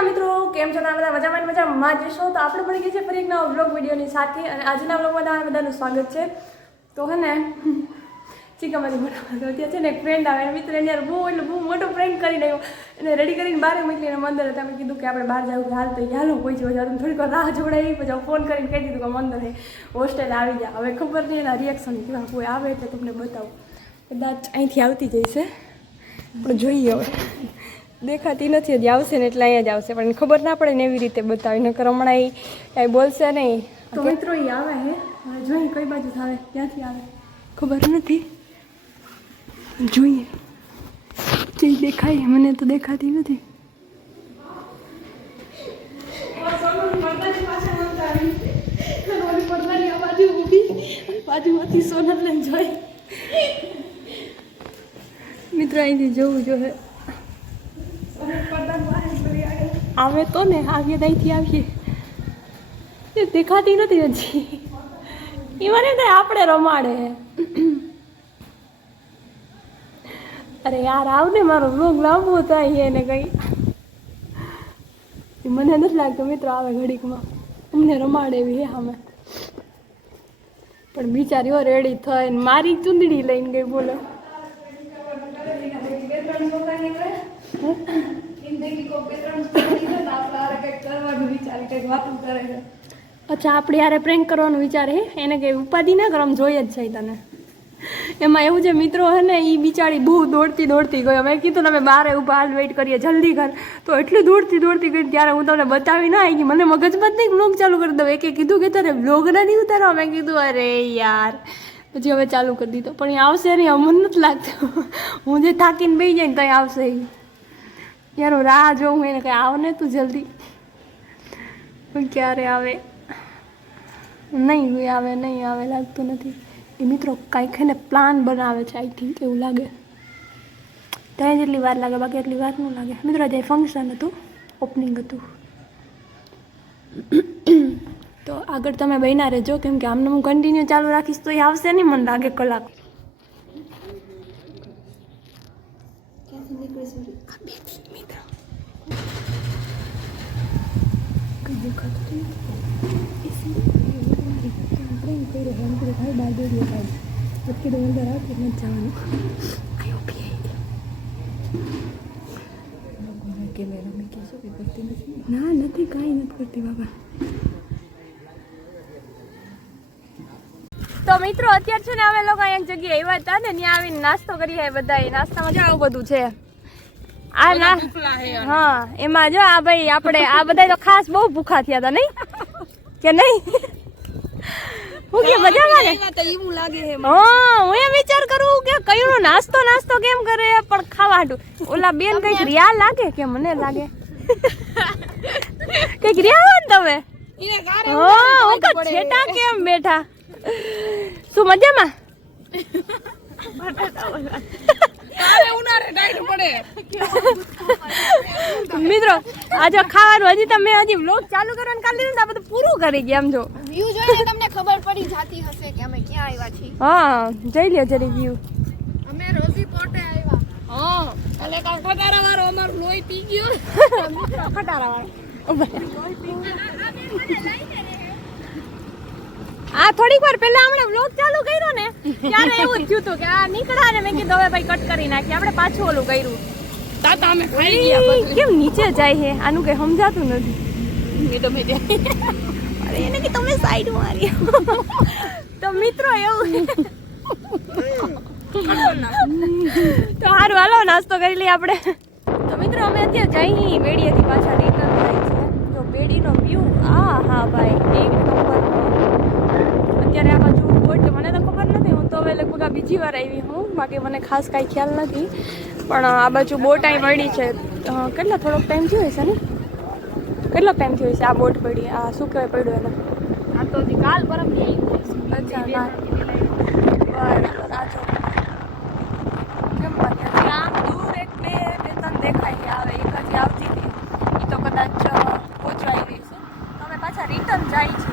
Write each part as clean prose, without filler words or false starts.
કૃષ્ણ મિત્રો, કેમ છો? તમે બધા મજામાં જશો તો આપણે મળી ગયા છે ફરી એક નવા વ્લોગ વિડીયોની સાથે. અને આજના વ્લોગમાં તમારા બધાનું સ્વાગત છે. તો હે ને ચીકામાંથી મોટા અત્યારે છે ને એક ફ્રેન્ડ આવે મિત્ર એને યાર બહુ મોટો ફ્રેન્ડ કરી નાખ્યો એને રેડી કરીને બહાર મોકલીને મંદિર હતા. મેં કીધું કે આપણે બહાર જવું હાલ તો હાલો પહોંચી જાવ. થોડીક વાર રાહ જોડાઈ પછી ફોન કરીને કહી દીધું કે મંદિર છે હોસ્ટેલ આવી ગયા. હવે ખબર નહીં એના રિએક્શન કેવા કોઈ આવે એટલે તમને બતાવું. કદાચ અહીંથી આવતી જઈશે પણ જોઈએ હવે દેખાતી નથી હજી આવશે ને એટલે અહીંયા જ આવશે પણ ખબર ના પડે ને એવી રીતે બતાવી નકર હમણાં એ કાંઈ બોલશે નહીં. તો મિત્રો એ આવે હે હવે જોઈએ કઈ બાજુ આવે ક્યાંથી આવે ખબર નથી જોઈએ જે દેખાય મને તો દેખાતી નથી. બાજુમાંથી સોનલને જોઈ મિત્રો અહીંથી જવું જોઈએ આવે તો ને આવીએ ત્યાંથી આવીએ દેખાતી નથી હજી એ મને થાય આપણે રમાડે. અરે યાર આવ ને મારો વ્લોગ લાંબો થાય એને કંઈ મને નથી લાગતું મિત્રો આવે ઘડીકમાં અમને રમાડે એવી હે અમે પણ બિચારી રેડી થઈને મારી ચૂંદડી લઈને ગઈ બોલો. અચ્છા આપણે યારે પ્રેન્ક કરવાનું વિચારે એને કઈ ઉપાધિ ના કરો જોઈએ જ છે તને. એમાં એવું છે મિત્રો હે ને એ બિચારી બહુ દોડતી ગયો. મેં કીધું ને અમે બારે ઊભા હાલ વેઇટ કરીએ જલ્દી કર તો એટલી દોડતી ગઈ ત્યારે હું તમને બતાવી ના આવી મને મગજમાં નહીં બ્લોગ ચાલુ કરી દઉં. એકે કીધું કે તારે બ્લોગ નથી ઉતારવા. મેં કીધું અરે યાર પછી હવે ચાલુ કરી દીધો પણ એ આવશે નહીં અમને નથી લાગતું. હું જે થાકીને બેસી જાય ને તો આવશે યાર હું રાહ જોઉં એને કંઈ આવ ને તું જલ્દી પણ ક્યારે આવે નહીં આવે લાગતું નથી. એ મિત્રો કાંઈક એને પ્લાન બનાવે છે આઈ થિંક એવું લાગે. ત્યાં જેટલી વાર લાગે બાકી એટલી વાર ન લાગે. મિત્રો આજે ફંક્શન હતું ઓપનિંગ હતું તો આગળ તમે બન્યા રહેજો કેમ કે આમને હું કન્ટિન્યુ ચાલુ રાખીશ તો એ આવશે નહીં મને લાગે કલાક. ના નથી કાંઈ નથી કરતી બાબા. તો મિત્રો અત્યારે છે ને અમે લોકો એક જગ્યાએ આવ્યા હતા ને ત્યાં આવીને નાસ્તો કરીએ બધા. નાસ્તામાં જો આવું બધું છે આ ના હા એમાં જો આ ભાઈ આપણે આ બધા તો ખાસ બહુ ભૂખા થયા હતા નહીં કે નહીં હું કે મજામાં ને એવું લાગે હા હું એમ વિચાર કરું કે કયો નાસ્તો કેમ કરે પણ ખાવાડું ઓલા બેન કઈક રિયા લાગે કે મને લાગે કઈક રિયા હોય ને તમે છેટા કેમ બેઠા શું મજામાં મિત્રો આજે ખાવાનું હજી તમે વ્લોગ ચાલુ કરવાનું કાઢી લીધું આ બધું પૂરું કરી ગયા. આમ જો વ્યૂ જોઈને તમને ખબર પડી જાતી હશે કે અમે ક્યાં આવ્યા છીએ. હા જઈ લ્યો જરી વ્યૂ. અમે રોઝી પોર્ટે આવ્યા. હા એટલે કા ખટારા વાળો અમારું લોહી પી ગયો. ખટારા વાળો લોહી પી ગયો. આ થોડીક વાર પહેલા આપણે વ્લોગ ચાલુ કર્યો ને ત્યારે એવું થયું હતું કે આ નીકળ્યા ને મેં કીધું હવે ભાઈ કટ કરી નાખી આપણે પાછું ઓલું કર્યું તાતા અમે ખાઈ ગયા. કેમ નીચે જાય છે આનું કઈ સમજાતું નથી. અરે એને કે તમે સાઈડ મારી તો મિત્રો એવું તો સારું હાલો નાસ્તો કરી લઈએ આપણે. તો મિત્રો અમે અત્યારે જઈ બેડીએથી પાછા રિટર્ન થાય છે. જો બેડીનો વ્યૂ હા ભાઈ એક નંબર. અત્યારે આ બાજુ બોટ મને તો ખબર નથી હું તો હવે લગભગ આ બીજી વાર આવી હું બાકી મને ખાસ કાંઈ ખ્યાલ નથી પણ આ બાજુ બોટ અહીં પડી છે. કેટલો થોડોક ટાઈમ થયો હશે ને કેટલો ટાઈમ થયો હશે આ બોટ પડી આ શું કહેવાય પડ્યું એને આ તો કાલ પરમથી આવી. અચ્છા બરાબર આ જો કેમ બન્યા આમ દૂર એક બે ત્રણ દેખાય આવે એક જ આવતી હતી એ તો કદાચ પહોંચવા આવી છે. અમે પાછા રિટર્ન જાય છે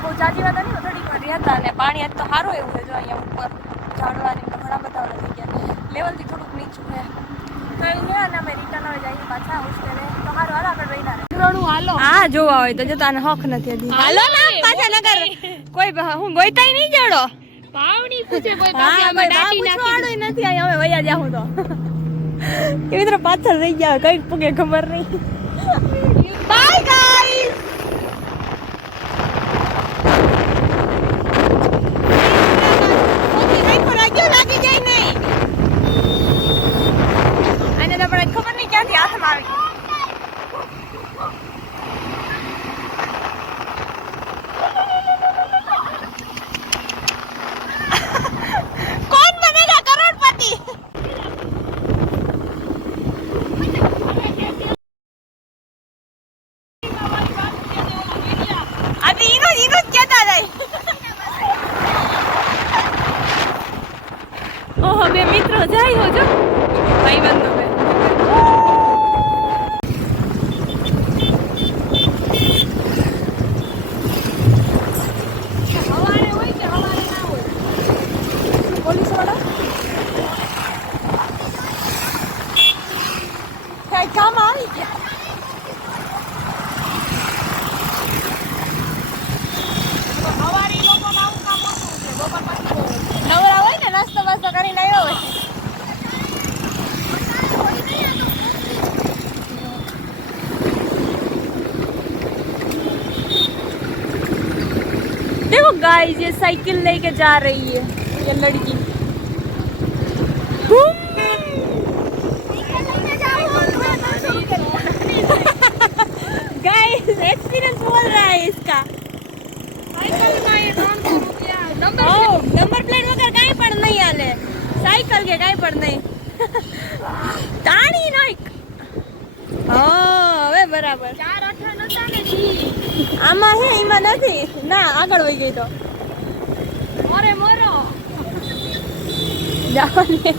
બહુ જાજી વાત નહીં થોડીક વાર રહ્યા હતા અને પાણી આજ તો સારું એવું છે જો અહીંયા ઉપર ઝાડવાની ઘણા બધા થઈ ગયા લેવલથી થોડુંક નીચું છે તો અહીંયા અને અમે રિટર્ન પાછા હોસ્ટેલે તો હારો હાલો આપણે બેઠા રહે હાલો હા જોવા હોય તો જો તાને હક નથી હજી હાલો ના પાછા નગર કોઈ હું ગોઈતાય નહીં જડો પાવડી પૂછે કોઈ પાસે અમે ડાટી નાખી નથી અહીં અમે વયા જાહું તો કે મિત્રો પાછળ રહી ગયા કઈ પૂગે ખબર નહીં બાય ગાઈસ લાગી જાય નહીં અને તો પણ ખબર નહીં ક્યાંથી હાથમાં આવી કોણ બનેગા કરોડપતિ અભી ઇનો કેતા જાય ઓહો બે મિત્રો જાય હો જો ભાઈ બંધો બે હવારે હોય કે હવારે ના હોય પોલીસ વાળા કઈ કામ આવી ગયા હવારે લોકો આવું કામ હોતું છે બપોર પછી નવરા હોય ને નાસ્તો વાસ્તો કરીને આવ્યો હોય देखो गाइस ये साइकिल लेके जा रही है ये लड़की गाइस एक्सपीरियंस बोल रहा है इसका साइकिल का ये नंबर प्लेट वगैरह कहीं पण नहीं आले साइकिल के कहीं पण नहीं તાણી નાઈક હા હવે બરાબર 4 8 નતા ને જી આમાં હે એમાં નથી ના આગળ વઈ ગઈ તો મોરે મોરો જાવ ને